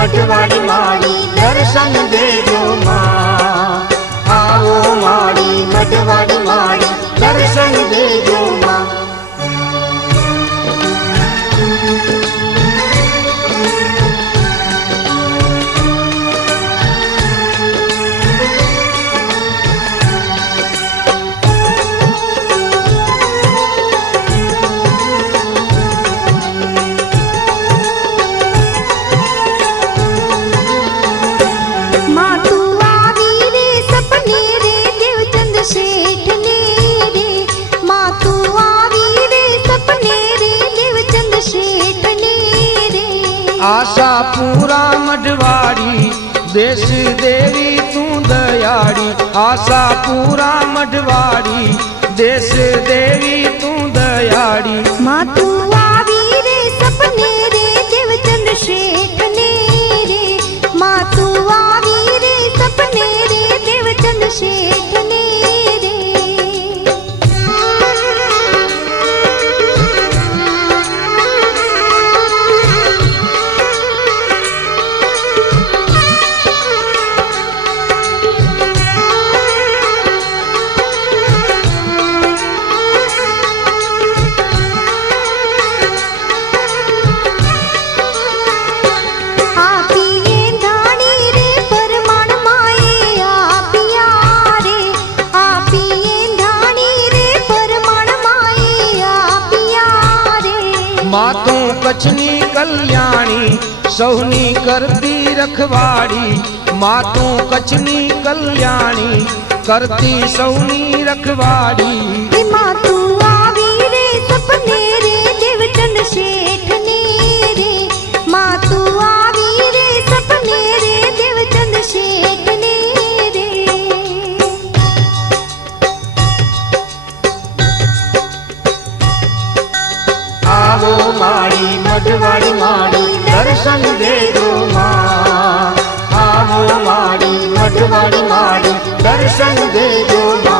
मढ़वाड़ी माड़ी दर्शन देजो माँ। आओ माड़ी मढ़वाड़ी माड़ी दर्शन देजो माँ। आशापुरा मढ़वाड़ी देश देवी तू दयाड़ी। आशापुरा मढ़वाड़ी देश देवी तू दयाड़ी। माँ तू आवी रे सपने रे देवचंद शेठ ने रे। माँ तू आवी रे सपने रे देवचंद शेठ ने रे। मातू कछनी कल्याणी सोहनी करती रखवाड़ी। मातू कछनी कल्याणी करती सोहनी रखवाड़ी। मातू आवी रे सपने रे देवचंद शेठ ने रे। मातू आवी रे सपने रे देवचंद शेठ ने रे। आओ माड़ी मढ़वाड़ी माड़ी दर्शन देजो माँ। आओ माड़ी मढ़वाड़ी माड़ी दर्शन देजो माँ।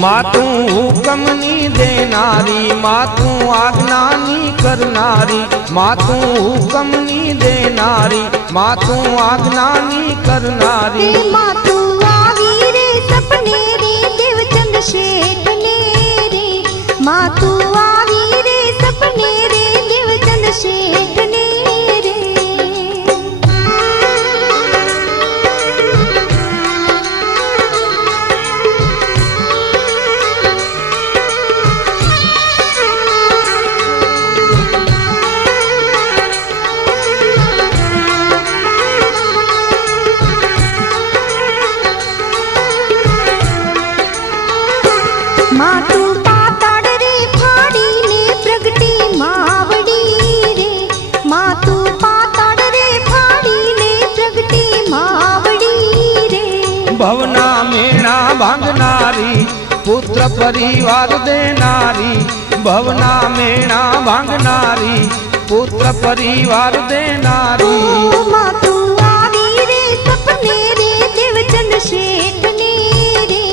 मातू हुक्म नी देनारी मातू आज्ञा नी करनारी। मातू हुक्म नी देनारी मातू आज्ञा नी करनारी। मातू आवी रे सपने रे देवचंद शेठ ने रे। मातू आवी रे सपने रे देवचंद शेठ ने रे। मातू पाताड़ रे फाड़ी ने प्रगटी मावड़ी रे। मातू पाताड़ रे फाड़ी ने प्रगटी मावड़ी रे। भवना मेणा भांगनारी पुत्र परिवार देनारी। भवना मेणा भांगनारी पुत्र परिवार देनारी। मातू आवी रे सपने रे देवचंद शेठ ने रे।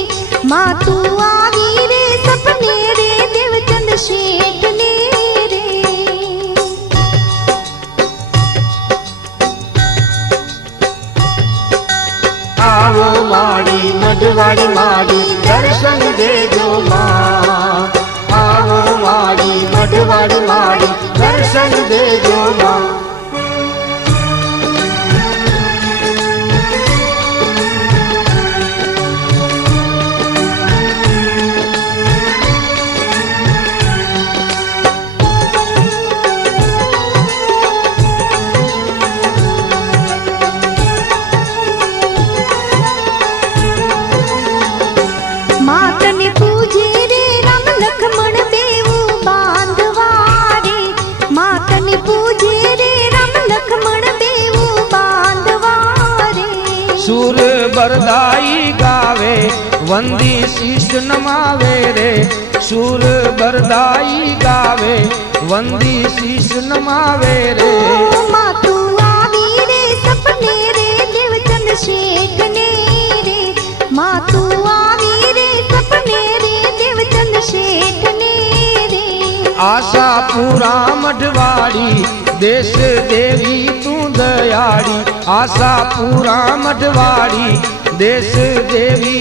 मातू आवी रे सपने रे देवचंद शेठ ने रे। आओ माड़ी मढ़वाड़ी माड़ी दर्शन देजो माँ। आओ माड़ी मढ़वाड़ी माड़ी दर्शन देजो माँ। मातन पूजे रे राम लक्ष्मण बेऊ बांधवा रे। सूर बरदाई गावे वंदी शीश नमावे रे सूर बरदाई गावे वंदी शीश नमावे रे माँ तू आवी रे सपने रे देवचंद शेठ ने रे माँ तू आवी रे सपने रे देवचंद शेठ ने रे आशा पूरा मठवाड़ी देश देवी तू दयाड़ी आशा पूरा मठवाड़ी देश देवी